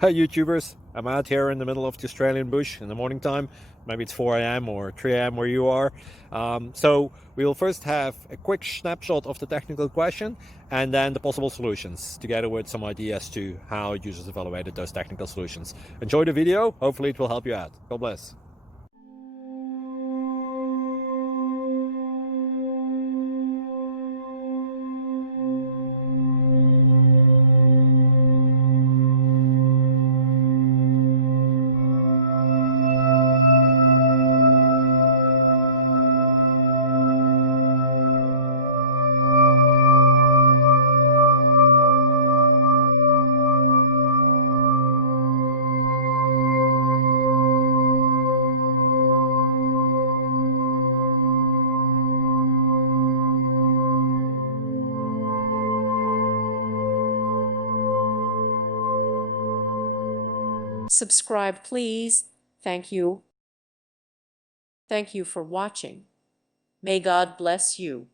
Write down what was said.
Hi YouTubers, I'm out here in the middle of the Australian bush in the morning time. Maybe it's 4 a.m. or 3 a.m. where you are. So we will first have a quick snapshot of the technical question and then the possible solutions, together with some ideas to how users evaluated those technical solutions. Enjoy the video, hopefully it will help you out. God bless. Subscribe, please. Thank you. Thank you for watching. May God bless you.